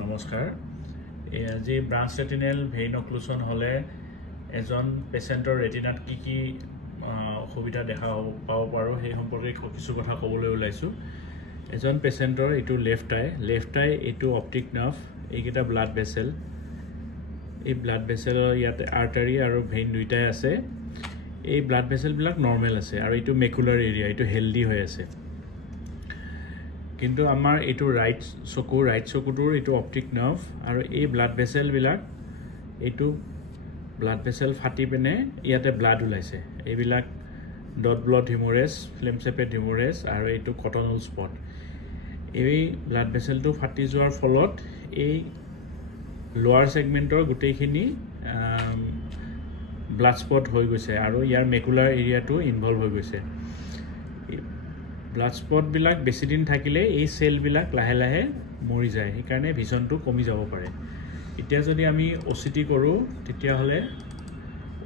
নমস্কাৰ আজি branch retinal vein occlusion হলে এজন পেশেন্টৰ ৰেটিনাত কি অসুবিধা দেখা পাব পাৰো সেই সম্পৰ্কে কিছু কথা ক'বলৈ ওলাইছো এজন পেশেন্টৰ এটো লেফট আই এটো অপটিক নাৰ্ভ এইকেইটা ব্লাড ভেসেল এই ব্লাড ভেসেলৰ ইয়াতে আৰ্টাৰি আৰু ভেইন দুইটাই আছে এই ব্লাড ভেসেল বিলাক নৰমাল আছে আৰু এটো মেকুলাৰ এৰিয়া এটো হেলদি হৈ আছে কিন্তু আমাৰ এটো ৰাইট চকুটোৰ এটো অপটিক নাৰ্ভ আৰু এই ব্লাড ভেসেল বিলাক এটো ব্লাড ভেসেল ফাটি পেনে ইয়াতে ব্লাড ওলাইছে এইবিলাক ডট ব্লড হিমোৰেজ ফ্লেম সেপেট হিমোৰেজ আৰু এটো কটনল স্পট এই ব্লাড ভেসেলটো ফাটি যোৱাৰ ফলত এই লোৱাৰ সেগমেন্টৰ গুটেইখিনি ব্লাড স্পট হৈ গৈছে আৰু ইয়াৰ মেকুলাৰ এৰিয়াটো ইনভলভ হৈ গৈছে ব্লাড স্পট বিলাক বেছি দিন থাকিলে এই সেল বিলাক লাহে লাহে মৰি যায় সেইকাৰণে ভিজনটো কমি যাব পাৰে এতিয়া যদি আমি ওসিটি কৰো তেতিয়া হলে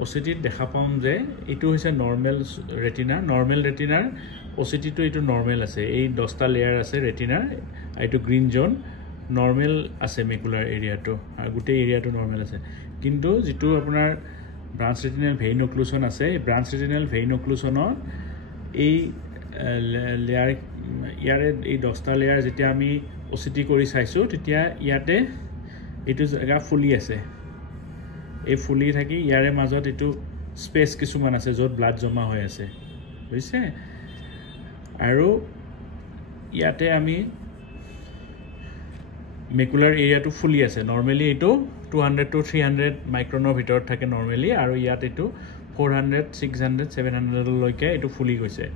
ওসিটিত দেখা পাম যে এটো হৈছে নৰমাল ৰেটিনাৰ ওসিটিটো এটো নৰমাল আছে এই 10টা লেয়াৰ আছে ৰেটিনাৰ এটো গ্ৰীন জোন নৰমাল আছে মেকুলাৰ এৰিয়াটো আৰু গুটেই এৰিয়াটো নৰমাল আছে কিন্তু যেটো আপোনাৰ ব্ৰাঞ্চ ৰেটিনেল ভেইন অক্লুশন আছে এই ব্ৰাঞ্চ ৰেটিনেল ভেইন অক্লুশনৰ এই লেয়াৰ ইয়াৰে এই 10টা লেয়াৰ যেতিয়া আমি ওসিটি কৰি চাইছো তেতিয়া ইয়াতে এটো জায়গা ফুলি আছে এই ফুলি থাকি ইয়াৰে মাজত এটো স্পেস কিছুমান আছে যত ব্লাড জমা হৈ আছে বুজিছে আৰু ইয়াতে আমি মেকুলাৰ এৰিয়াটো ফুলি আছে নৰমালি এটো 200 to 300 মাইক্ৰনৰ ভিতৰত থাকে নৰমালি আৰু ইয়াত এটো 400 600 700 লৈকে এটো ফুলি গৈছে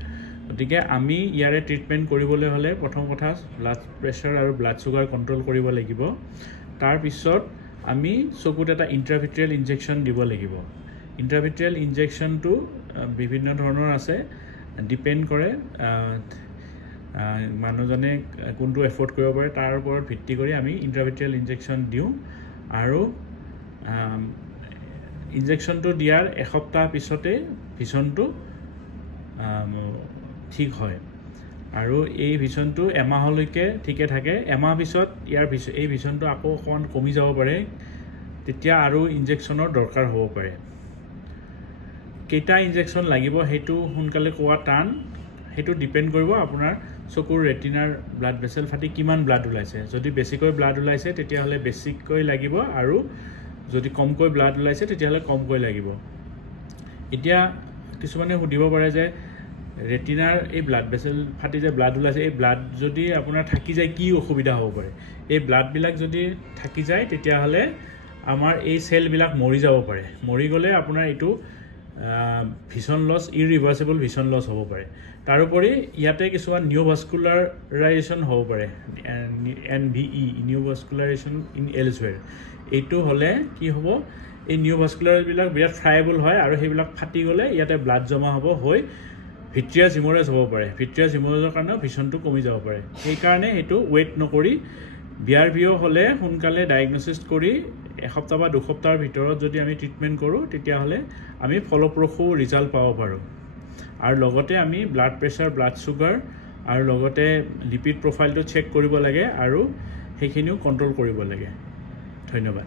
গতিকে আমি ইয়াৰে ট্ৰিটমেন্ট কৰিবলৈ হলে প্ৰথম কথা ব্লাড প্ৰেছাৰ আৰু ব্লাড সুগাৰ কন্ট্ৰোল কৰিব লাগিব তাৰ পিছত আমি চকুত এটা ইন্ট্ৰাভিট্ৰিয়েল ইনজেকশন দিব লাগিব ইন্ট্ৰাভিট্ৰিয়েল ইনজেকশনটো বিভিন্ন ধৰণৰ আছে ডিপেন্ড কৰে মানুহজনে কোনটো এফৰ্ড কৰিব পাৰে তাৰ ওপৰত ভিত্তি কৰি আমি ইন্ট্ৰাভিট্ৰিয়েল ইনজেকশন দিও আৰু ইনজেকশনটো দিয়াৰ এসপ্তাহ পিছতে ভিজনটো ঠিক হয় আৰু এই ভিজনটো এমাহলৈকে ঠিকে থাকে এমাহ পিছত ইয়াৰ এই ভিজনটো আকৌ অকমান কমি যাব পাৰে তেতিয়া আৰু ইনজেকশনৰ দৰকাৰ হ'ব পাৰে কেটা ইনজেকশন লাগিব হেতু সোনকালে কোৱা টান হেতু ডিপেন্ড কৰিব আপোনাৰ চকুৰ ৰেটিনাৰ ব্লাড ভেসেল ফাটি কিমান ব্লাড ওলাইছে যদি বেছিকৈ ব্লাড ওলাইছে তেতিয়া হলে বেছিকৈ লাগিব আৰু যদি কমকৈ ব্লাড ওলাইছে তেতিয়া হলে কমকৈ লাগিব এতিয়া কিছুমানে সুধিব পাৰে যে ৰেটিনাৰ এই ব্লাড ভেসেল ফাটি যে ব্লাড ওলাইছে এই ব্লাড যদি আপোনাৰ থাকি যায় কি অসুবিধা হ'ব পাৰে এই ব্লাড বিলাক যদি থাকি যায় তেতিয়া হলে আমাৰ এই সেল বিলাক মৰি যাব পাৰে মৰি গলে আপোনাৰ এটো ভিজন লস ইৰিভাৰ্সিবল ভিজন লস হ'ব পাৰে তাৰ উপৰি ইয়াতে কিছুমান নিউভাস্কুলাৰাইজেশন হ'ব পাৰে NVE নিউভাস্কুলাৰাইজেশন ইন এলসৱেৰ এটো হলে কি হ'ব এই নিউভাস্কুলাৰ বিলাক বিৰাট ফ্ৰাইবল হয় আৰু সেইবিলাক ফাটি গলে ইয়াতে ব্লাড জমা হ'ব হৈ ভিট্ৰিয়াছ হিমোৰেজ হ'ব পাৰে ভিট্ৰিয়াছ হিমোৰেজৰ কাৰণে ভিজনটো কমি যাব পাৰে এই কাৰণে এটো ওয়েট নকৰি বিআৰভিও হলে সোনকালে ডায়াগনোসিস কৰি এসপ্তাহ বা দুসপ্তাহৰ ভিতৰত যদি আমি ট্ৰিটমেন্ট কৰো তেতিয়া হলে আমি ফলপ্ৰসূ ৰিজাল্ট পাব পাৰো আৰু লগতে আমি ব্লাড প্ৰেছাৰ ব্লাড সুগাৰ আৰু লগতে লিপিড প্ৰফাইলটো চেক কৰিব লাগে আৰু সেইখিনিও কন্ট্ৰোল কৰিব লাগে ধন্যবাদ